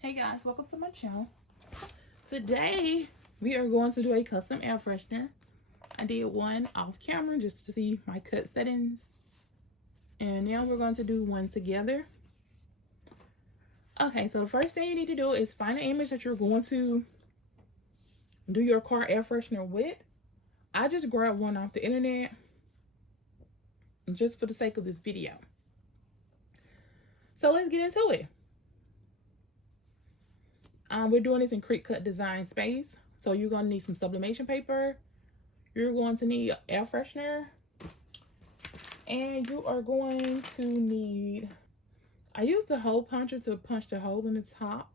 Hey guys, welcome to my channel. Today we are going to do a custom air freshener. I did one off camera just to see my cut settings, and now we're going to do one together. Okay, so the first thing you need to do is find an image that you're going to do your car air freshener with. I just grabbed one off the internet just for the sake of this video. So let's get into it. We're doing this in Creek Cut Design Space. So you're going to need some sublimation paper. You're going to need air freshener. And you are going to need... I used a hole puncher to punch the hole in the top.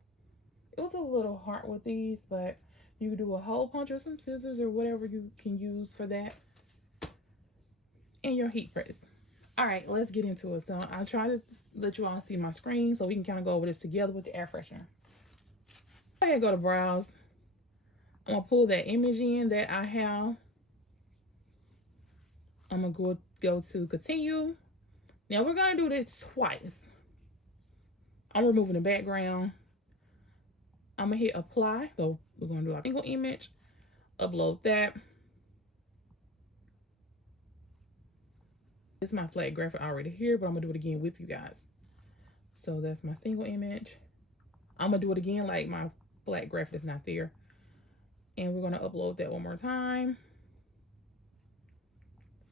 It was a little hard with these, but you can do a hole puncher, some scissors, or whatever you can use for that. And your heat press. All right, let's get into it. So I'll try to let you all see my screen so we can kind of go over this together with the air freshener. Go ahead and go to browse. I'm gonna pull that image in that I have. I'm gonna go to continue. Now we're gonna do this twice. I'm removing the background. I'm gonna hit apply. So we're gonna do a single image, upload that. This is my flat graphic already here, but I'm gonna do it again with you guys. So that's my single image. I'm gonna do it again like my flat graphic is not there. And we're going to upload that one more time.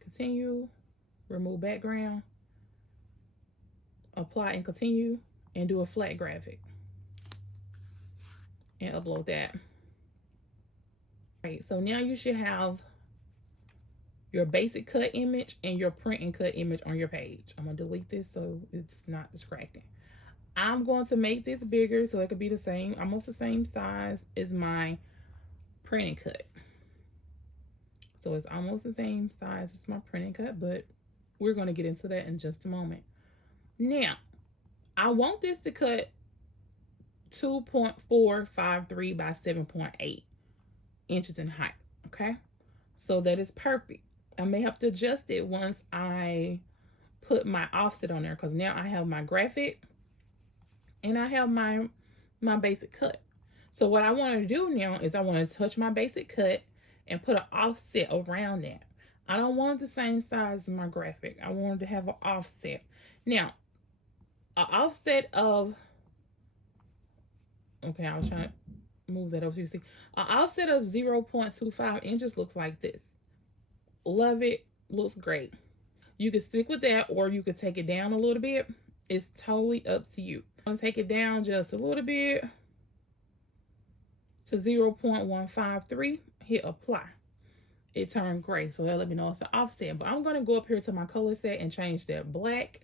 Continue. Remove background. Apply and continue. And do a flat graphic. And upload that. Alright, so now you should have your basic cut image and your print and cut image on your page. I'm going to delete this so it's not distracting. I'm going to make this bigger so it could be the same, almost the same size as my print and cut. So it's almost the same size as my print and cut, but we're going to get into that in just a moment. Now, I want this to cut 2.453 by 7.8 inches in height, okay? So that is perfect. I may have to adjust it once I put my offset on there, because now I have my graphic and I have my basic cut. So what I want to do now is I want to touch my basic cut and put an offset around that. I don't want the same size as my graphic. I want to have an offset. Now, an offset of... Okay, I was trying to move that over so you see. An offset of 0.25 inches looks like this. Love it. Looks great. You can stick with that or you could take it down a little bit. It's totally up to you. I'm going to take it down just a little bit to 0.153. Hit apply. It turned gray, so that let me know it's an offset. But I'm going to go up here to my color set and change that black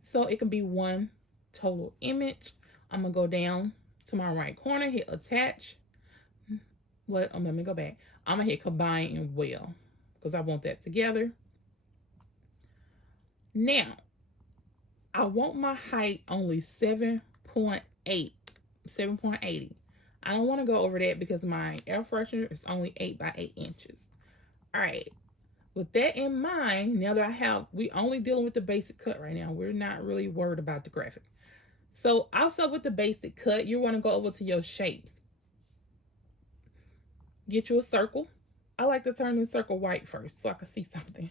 so it can be one total image. I'm going to go down to my right corner, hit attach. Let me go back. I'm going to hit combine and well because I want that together. Now, I want my height only 7.80. I don't want to go over that because my air freshener is only 8 by 8 inches. All right. With that in mind, now that we only dealing with the basic cut right now. We're not really worried about the graphic. So also with the basic cut, you want to go over to your shapes. Get you a circle. I like to turn the circle white first so I can see something.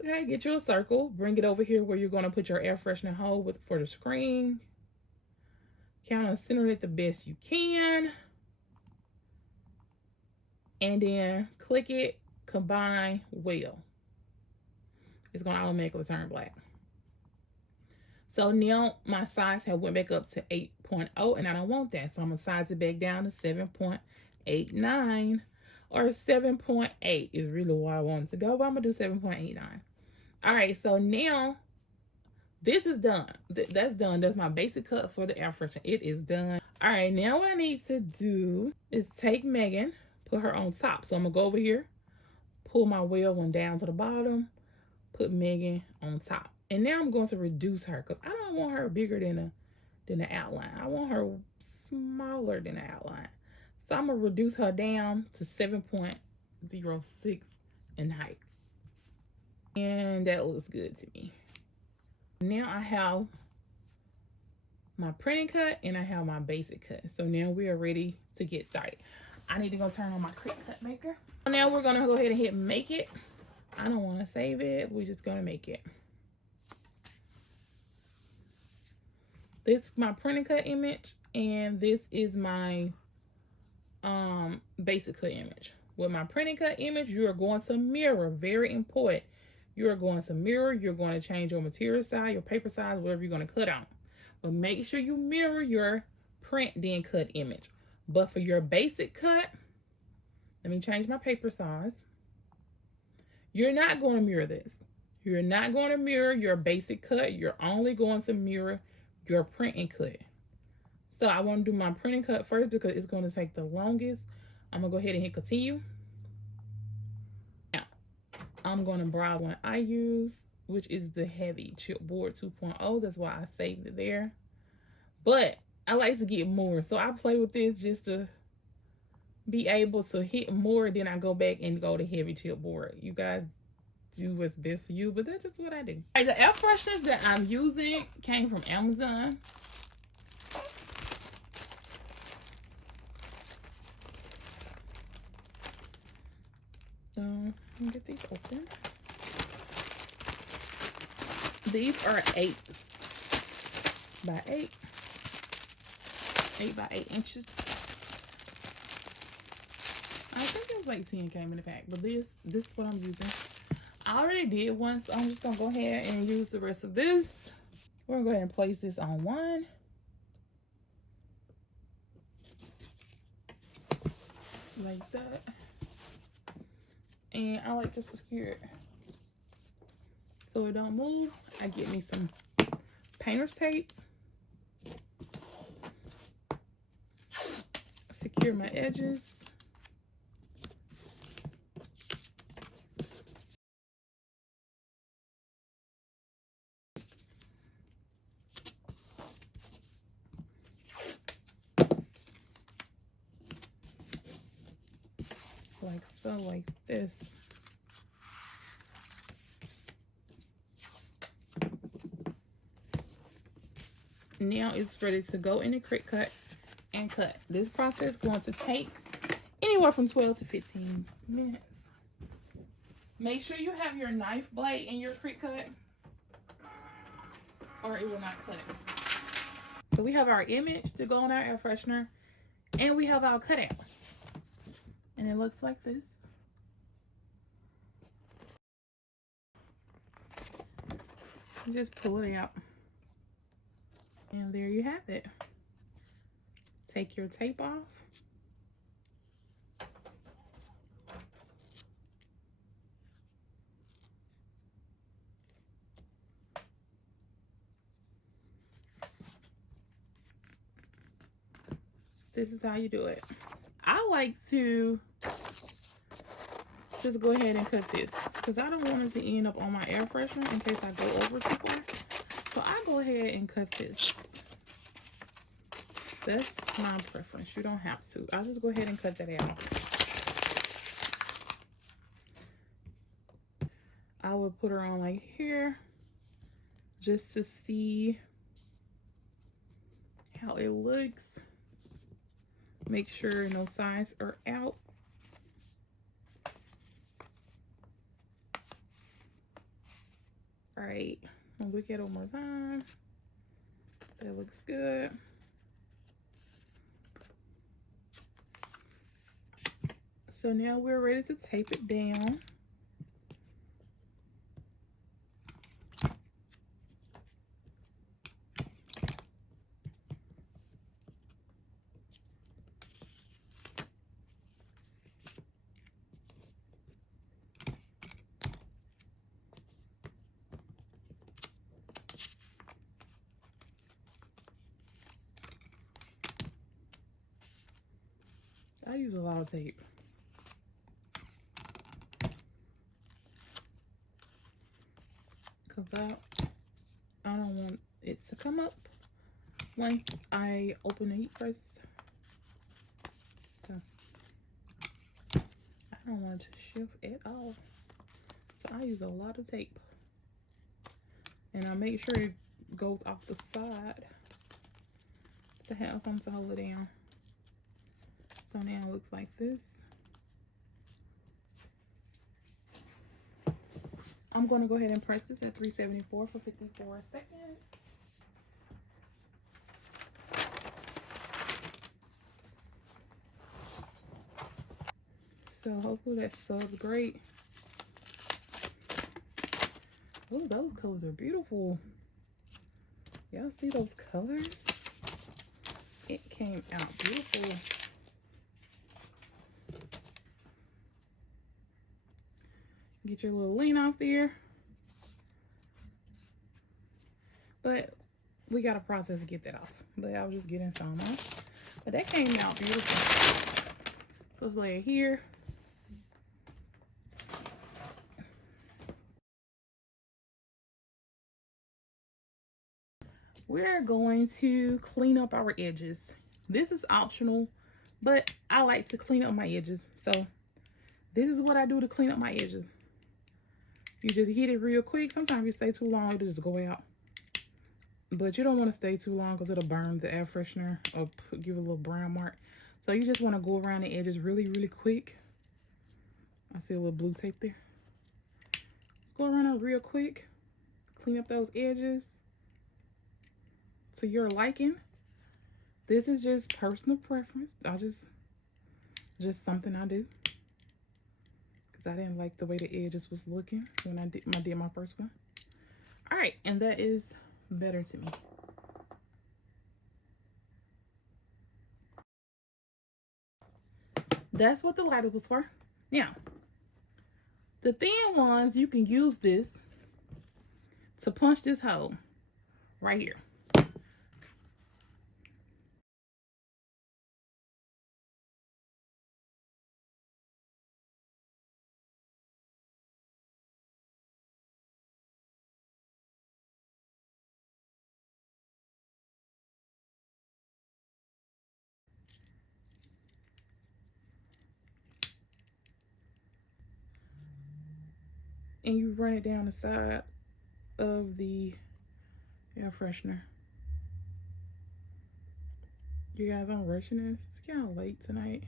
Okay, get you a circle. Bring it over here where you're going to put your air freshener hole for the screen. Kind of center it the best you can. And then click it, combine well. It's going to automatically turn black. So now my size have went back up to 8.0 and I don't want that. So I'm going to size it back down to 7.89 or 7.8 is really where I want it to go. But I'm going to do 7.89. All right, so now this is done. That's done. That's my basic cut for the air freshener. It is done. All right, now what I need to do is take Megan, put her on top. So I'm going to go over here, pull my wheel one down to the bottom, put Megan on top. And now I'm going to reduce her because I don't want her bigger than the outline. I want her smaller than the outline. So I'm going to reduce her down to 7.06 in height. And that looks good to me. Now I have my printing cut, and I have my basic cut. So now we are ready to get started. I need to go turn on my quick cut maker. Now we're gonna go ahead and hit make it. I don't want to save it. We're just gonna make it. This is my printing cut image, and this is my basic cut image. With my printing cut image, you are going to mirror. Very important. You are going to mirror. You're going to change your material size, your paper size, whatever you're going to cut on. But make sure you mirror your print then cut image. But for your basic cut, let me change my paper size. You're not going to mirror this. You're not going to mirror your basic cut. You're only going to mirror your print and cut. So I want to do my printing cut first because it's going to take the longest. I'm going to go ahead and hit continue. Now, I'm going to browse one I use, which is the heavy chipboard 2.0. That's why I saved it there. But I like to get more. So I play with this just to be able to hit more. Then I go back and go to heavy chipboard. You guys do what's best for you, but that's just what I do. All right, the air fresheners that I'm using came from Amazon. So let me get these open. These are 8 by 8. 8 by 8 inches. I think it was like 10 came in the pack, but this is what I'm using. I already did one, so I'm just gonna go ahead and use the rest of this. We're gonna go ahead and place this on one. Like that. And I like to secure it so it don't move. I get me some painter's tape. Secure my edges. Like so, like this. Now it's ready to go in the quick cut and cut. This process is going to take anywhere from 12 to 15 minutes. Make sure you have your knife blade in your quick cut or it will not cut it. So we have our image to go on our air freshener and we have our cutout. And it looks like this. Just pull it out. And there you have it. Take your tape off. This is how you do it. I like to just go ahead and cut this because I don't want it to end up on my air freshener in case I go over too far. So I go ahead and cut this. That's my preference. You don't have to. I'll just go ahead and cut that out. I would put her on like here just to see how it looks. Make sure no sides are out. All right, I'll look at it one more time. That looks good. So now we're ready to tape it down. I use a lot of tape. Because I don't want it to come up once I open the heat press. So I don't want it to shift at all. So I use a lot of tape. And I make sure it goes off the side to have something to hold it down. So now it looks like this. I'm going to go ahead and press this at 374 for 54 seconds. So hopefully that subs great. Oh, those colors are beautiful. Y'all see those colors? It came out beautiful. Get your little lean off there. But we got a process to get that off. But I was just getting some off. But that came out beautiful. So let's lay it here. We're going to clean up our edges. This is optional, but I like to clean up my edges. So this is what I do to clean up my edges. You just hit it real quick. Sometimes you stay too long, it'll just go out. But you don't want to stay too long because it'll burn the air freshener or give it a little brown mark. So you just want to go around the edges really, really quick. I see a little blue tape there. Just go around it real quick. Clean up those edges to your liking. This is just personal preference. Just something I do. Because I didn't like the way the edges was looking when I did my first one. All right, and that is better to me. That's what the lighter was for. Now, the thin ones, you can use this to punch this hole right here. And you run it down the side of the air freshener. You guys, I'm rushing this. It's kind of late tonight.